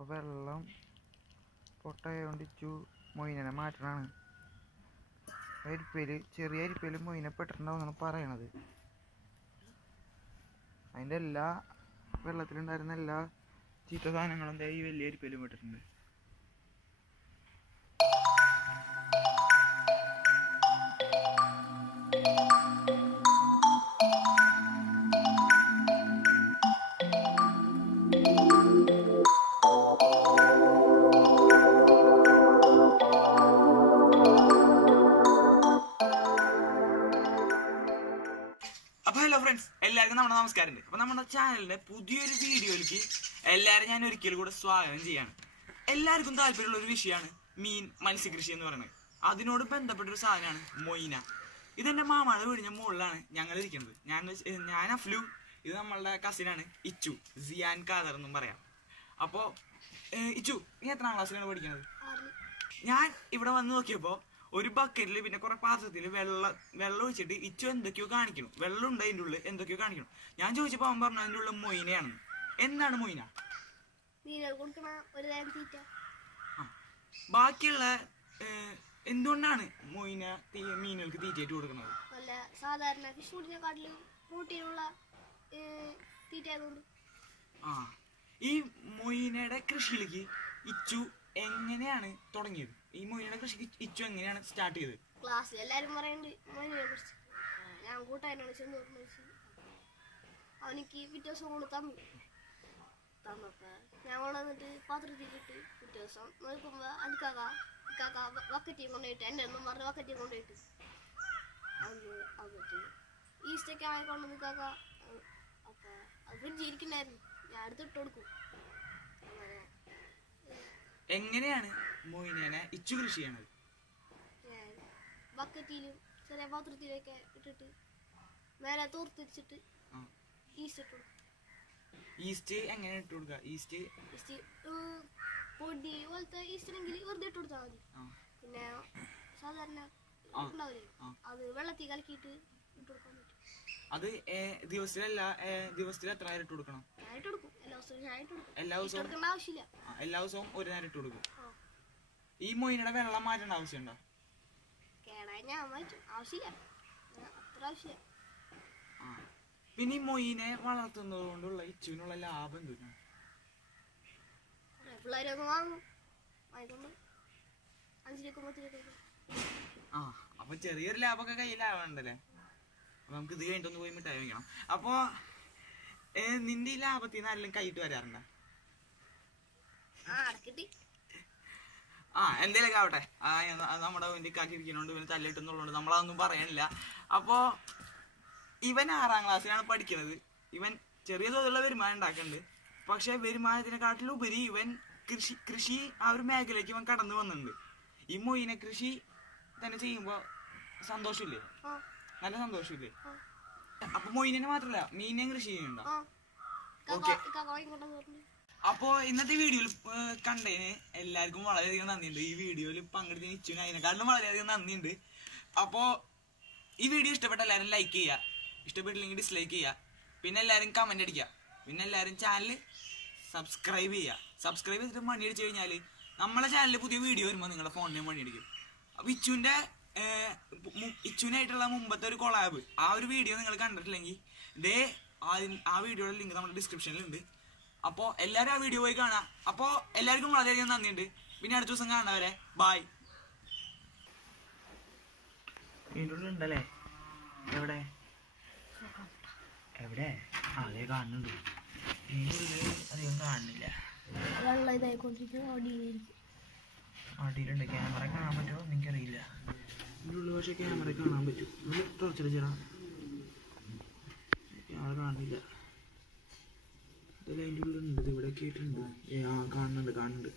അപ്പോൾ വെള്ളം പൊട്ടായതുകൊണ്ട് ഇച്ചു മൊയിനെ മാറ്റണാണ്. അരിപ്പയിൽ ചെറിയ അരിപ്പയിൽ മൊയിനെ പെട്ടിട്ടുണ്ടാവുന്നാണ് പറയണത്. അതിന്റെ എല്ലാ വെള്ളത്തിലുണ്ടായിരുന്ന എല്ലാ ചീത്ത സാധനങ്ങളും ഈ വലിയ അരിപ്പയിലും പെട്ടിട്ടുണ്ട്. എല്ലാവർക്കും നമ്മുടെ നമസ്കാരമുണ്ട്. അപ്പൊ നമ്മുടെ ചാനലിന്റെ പുതിയൊരു വീഡിയോയിലേക്ക് എല്ലാവരും ഞാൻ ഒരിക്കൽ കൂടെ സ്വാഗതം ചെയ്യാണ്. എല്ലാവർക്കും താല്പര്യമുള്ള ഒരു വിഷയമാണ് മീൻ മത്സ്യകൃഷി എന്ന് പറയുന്നത്. അതിനോട് ബന്ധപ്പെട്ട ഒരു സാധനമാണ് മൊയ്ന. ഇതെന്റെ മാമാടെ വീടിന്റെ മുകളിലാണ് ഞങ്ങൾ ഇരിക്കുന്നത് ഞാൻ ഞാൻ അഫ്ലു ഇത് നമ്മളുടെ കസിനാണ് ഇച്ചു സിയാൻ ഖാദർ എന്നും പറയാം. അപ്പോ ഇച്ചു നീ എത്രാം ക്ലാസ്സിലാണ് പഠിക്കുന്നത് ഞാൻ ഇവിടെ വന്ന് നോക്കിയപ്പോ ഒരു ബക്കറ്റിൽ പിന്നെ കുറെ പാത്രത്തിൽ വെള്ള വെള്ളം ഒഴിച്ചിട്ട് ഇച്ചു എന്തൊക്കെയോ കാണിക്കണം. വെള്ളം ഉണ്ട് അതിന്റെ ഉള്ളിൽ? എന്തൊക്കെയോ കാണിക്കണം. ഞാൻ ചോദിച്ചപ്പോൾ അവൻ പറഞ്ഞു അതിന്റെ ഉള്ളിൽ മൊയിനയാണെന്ന്. എന്താണ് മൊയിന? ബാക്കിയുള്ള എന്തുകൊണ്ടാണ് മൊയിന മീനുകൾക്ക് തീറ്റയായിട്ട് കൊടുക്കുന്നത്? സാധാരണ ഫിഷ് ഫുഡിനെക്കാട്ടിലും പ്രോട്ടീനുള്ള തീറ്റ ആയതുകൊണ്ട്. ആ. ഈ മൊയിനയുടെ കൃഷിയിലേക്ക് ഇച്ചു എങ്ങനെയാണ് തുടങ്ങിയത്? ഈ മൊയിനെ കൃഷിക്ക് ഇച്ചു എങ്ങനെയാണ് സ്റ്റാർട്ട് ചെയ്തത്? ക്ലാസ്സിൽ എല്ലാരും പറയുന്നുണ്ട് മൊയിനെ കുറിച്ച്. ഞാൻ കൂട്ടാനാണ് ചെന്ന് ചോദിച്ചു അവനിക്ക് പിറ്റേ ദിവസം കൊണ്ട് തന്നു തന്നപ്പോ ഞാൻ കൊണ്ടുവന്നിട്ട് പാത്രത്തിൽ ഇട്ട് പിറ്റേ ദിവസം നോക്കുമ്പോ അടുക്കാക്ക ഇക്കാക്ക വക്കറ്റിയും കൊണ്ടുപോയിട്ട് എന്റെ ഒന്നും പറഞ്ഞ് വക്കറ്റിയും കൊണ്ടുപോയിട്ട്. അന്ന് എന്നിട്ട് ഈസ്റ്റൊക്കെ ആയി കൊണ്ടുവന്ന് കാക്ക അപ്പൊ അത് ഫ്രിഡ്ജിൽ ഇരിക്കണ്ടായിരുന്നു ഞാൻ എടുത്തിട്ട് കൊടുക്കും. അങ്ങനെ എങ്ങനെയാണ് മൊയിനെ ഇച്ചു കൃഷി ചെയ്യണത്? ഞാൻ ബക്കറ്റിലും ചെറിയ പാത്രത്തിലൊക്കെ ഇട്ടിട്ട് മേലെ ഈസ്റ്റ് എങ്ങനെ ഇട്ട് കൊടുക്കുക ഈസ്റ്റ്? ഈസ്റ്റ് പൊടി പോലത്തെ ഈസ്റ്റിനെങ്കിൽ വെറുതെ ഇട്ട് കൊടുത്താൽ മതി. പിന്നെ സാധാരണ. ഉണ്ടാവില്ലേ അത് വെള്ളത്തിൽ കലക്കിയിട്ട് ഇട്ട് കൊടുക്കാൻ പറ്റും. അത് ദിവസത്തിലല്ല ദിവസത്തിൽ എത്ര നേരം ഇട്ട് കൊടുക്കണം? എല്ലാ ദിവസവും എല്ലാ ദിവസവും? ഒരു നേരം ഇട്ട് കൊടുക്കും. ഈ മൊയിനയുടെ വെള്ളം മാറ്റേണ്ട ആവശ്യമുണ്ടോ? പിന്നെ ഈ മൊയിനെ വളർത്തുന്നത് കൊണ്ടുള്ള ഇച്ചുവിനുള്ള ലാഭം പത്തിലേക്കും ആ അപ്പൊ ചെറിയൊരു ലാഭമൊക്കെ കയ്യിലാവണ്ടല്ലേ? നമുക്ക് ഇത് കഴിഞ്ഞിട്ടൊന്ന് പോയി മിഠായി വാങ്ങിക്കണം അപ്പൊ നിന്റെ ഈ ലാഭത്തിൽ നിന്ന് ആരെങ്കിലും കൈയിട്ട് വരാറുണ്ടോ? ആ എന്തേലൊക്കെ ആവട്ടെ. നമ്മുടെ വേണ്ടിക്കാക്കി കാക്കിരിക്കുന്നുണ്ട് ഇവന് തല്ലിട്ടെന്നുള്ളതുകൊണ്ട് നമ്മളതൊന്നും പറയണില്ല. അപ്പോ ഇവൻ ആറാം ക്ലാസ്സിലാണ് പഠിക്കുന്നത് ഇവൻ ചെറിയ തോതിലുള്ള വരുമാനം ഉണ്ടാക്കുന്നുണ്ട് പക്ഷെ വരുമാനത്തിനെക്കാട്ടിലുപരി ഇവൻ കൃഷി കൃഷി ആ ഒരു മേഖലയ്ക്ക് ഇവൻ കടന്നു വന്നിട്ടുണ്ട്. ഈ മൊയിനെ കൃഷി തന്നെ ചെയ്യുമ്പോ സന്തോഷമില്ലേ? നല്ല സന്തോഷമില്ലേ? അപ്പൊ മൊയിനെ മാത്രല്ല മീനെയും കൃഷി ചെയ്യുന്നുണ്ടോ? അപ്പൊ ഓക്കേ. അപ്പോ ഇന്നത്തെ വീഡിയോയിൽ കണ്ടതിന് എല്ലാവർക്കും വളരെയധികം നന്ദിയുണ്ട്. ഈ വീഡിയോയിൽ പങ്കെടുത്തതിന് ഇച്ചുവിന് അതിനെക്കാട്ടിലും വളരെയധികം നന്ദിയുണ്ട്. അപ്പോ ഈ വീഡിയോ ഇഷ്ടപ്പെട്ട എല്ലാവരും ലൈക്ക് ചെയ്യുക. ഇഷ്ടപ്പെട്ടില്ലെങ്കിൽ ഡിസ്ലൈക്ക് ചെയ്യുക. പിന്നെ എല്ലാവരും കമന്റ് അടിക്കുക. പിന്നെ എല്ലാവരും ചാനൽ സബ്സ്ക്രൈബ് ചെയ്യുക. സബ്സ്ക്രൈബ് ചെയ്തിട്ട് മണി അടിച്ചു കഴിഞ്ഞാൽ നമ്മളെ ചാനലിൽ പുതിയ വീഡിയോ വരുമ്പോൾ നിങ്ങളുടെ ഫോണിനെ മണി അടിക്കും. അപ്പൊ ഇച്ചുവിന്റെ മു- മുമ്പത്തെ ഒരു കൊളാബ് ആ ഒരു വീഡിയോ നിങ്ങൾ കണ്ടിട്ടില്ലെങ്കിൽ ദേ ആ- ആ വീഡിയോയുടെ ലിങ്ക് നമ്മുടെ ഡിസ്ക്രിപ്ഷനിലുണ്ട് അപ്പോൾ എല്ലാവരും ആ വീഡിയോ പോയി കാണാം. അപ്പോൾ എല്ലാവർക്കും വളരെയധികം നന്ദിയുണ്ട്. പിന്നെ അടുത്ത ദിവസം കാണുന്നവരെ ബായ് ഉണ്ടല്ലേ? എവിടെ? എവിടെ? അതേ കാണുന്നുണ്ട്. അധികം കാണുന്നില്ല. അടിയിലുണ്ട്. ക്യാമറ കാണാൻ പറ്റുമോ? എനിക്കറിയില്ല. ഇതിന്റെ ഉള്ളിൽ പക്ഷേ ക്യാമറ കാണാൻ പറ്റും. ടോർച്ചടിച്ചാ ക്യാമറ കാണുന്നില്ല. ഇതെല്ലാം അതിന്റെ ഉള്ളിലുണ്ട് ഇവിടെ കേട്ടിട്ടുണ്ട് ആ കാണുന്നുണ്ട് കാണുന്നുണ്ട്.